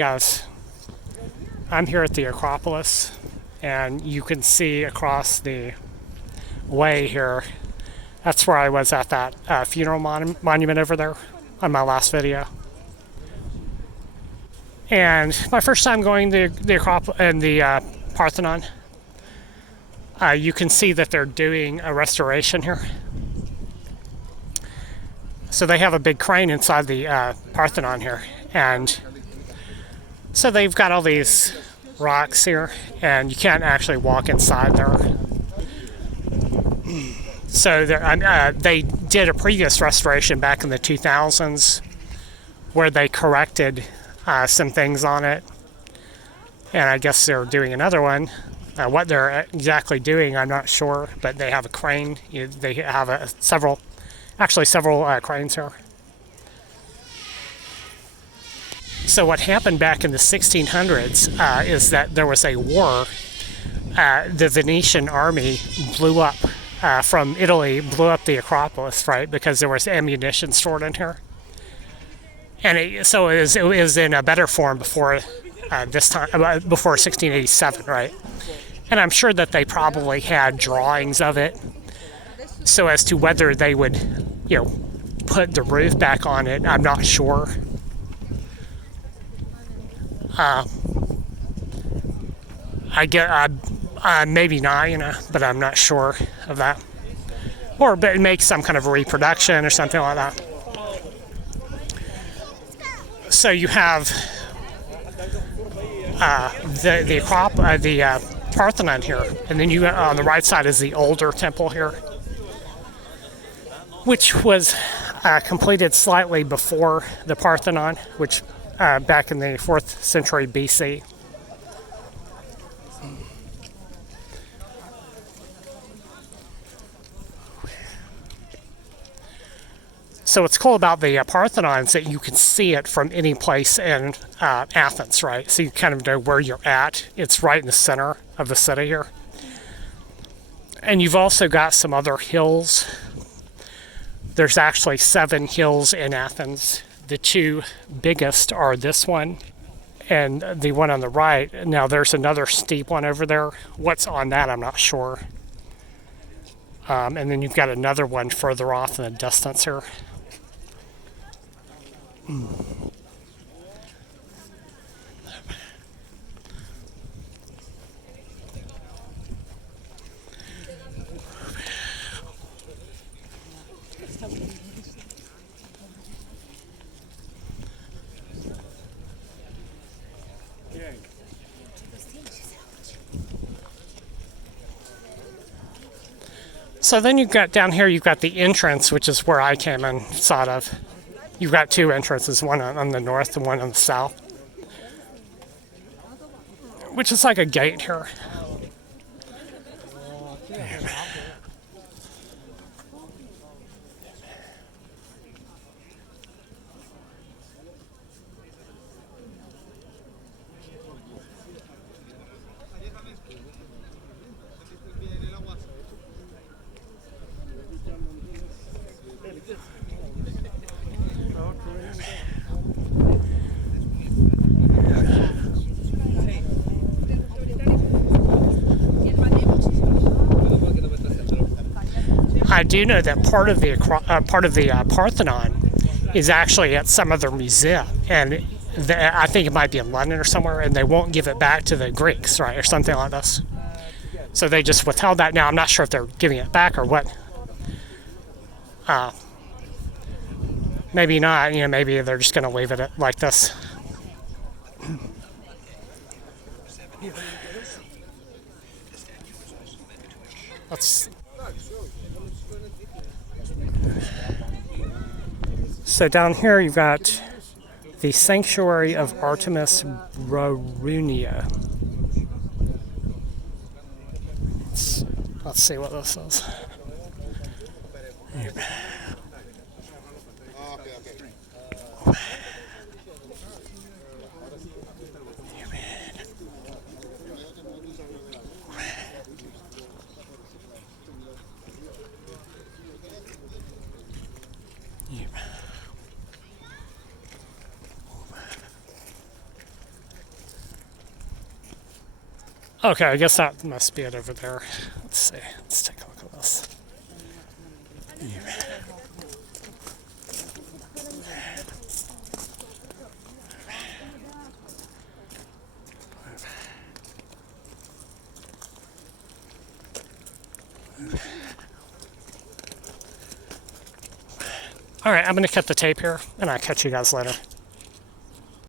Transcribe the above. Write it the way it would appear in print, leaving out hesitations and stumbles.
Guys, I'm here at the Acropolis, and you can see across the way here. That's where I was at that funeral monument over there on my last video. And my first time going to the Acropolis and the Parthenon. You can see that they're doing a restoration here. So they have a big crane inside the Parthenon here, and so they've got all these rocks here, and you can't actually walk inside there. So they did a previous restoration back in the 2000s where they corrected some things on it, and I guess they're doing another one. What they're exactly doing, I'm not sure, but they have a crane. They have several cranes here. So what happened back in the 1600s is that there was a war. The Venetian army blew up from Italy, blew up the Acropolis, right, because there was ammunition stored in here. And it was in a better form before this time, before 1687, right? And I'm sure that they probably had drawings of it, so as to whether they would, put the roof back on it, I'm not sure. I get maybe not, but I'm not sure of that. Or but make some kind of a reproduction or something like that. So you have the Parthenon here, and then on the right side is the older temple here, which was completed slightly before the Parthenon, which back in the 4th century BC. So what's cool about the Parthenon is that you can see it from any place in Athens, right? So you kind of know where you're at. It's right in the center of the city here. And you've also got some other hills. There's actually 7 hills in Athens. The 2 biggest are this one and the one on the right. Now there's another steep one over there. What's on that, I'm not sure. And then you've got another one further off in the distance here. So then you've got down here, you've got the entrance, which is where I came in, sort of. You've got 2 entrances, one on the north and one on the south, which is like a gate here. I do know that part of the Parthenon is actually at some other museum, and I think it might be in London or somewhere, and they won't give it back to the Greeks, right, or something like this. So they just withheld that. Now I'm not sure if they're giving it back or what. Maybe not. Maybe they're just going to leave it like this. So down here you've got the Sanctuary of Artemis Barunia. Let's see what this is. Okay, I guess that must be it over there. Let's see. Let's take a look at this. All right, I'm going to cut the tape here, and I'll catch you guys later.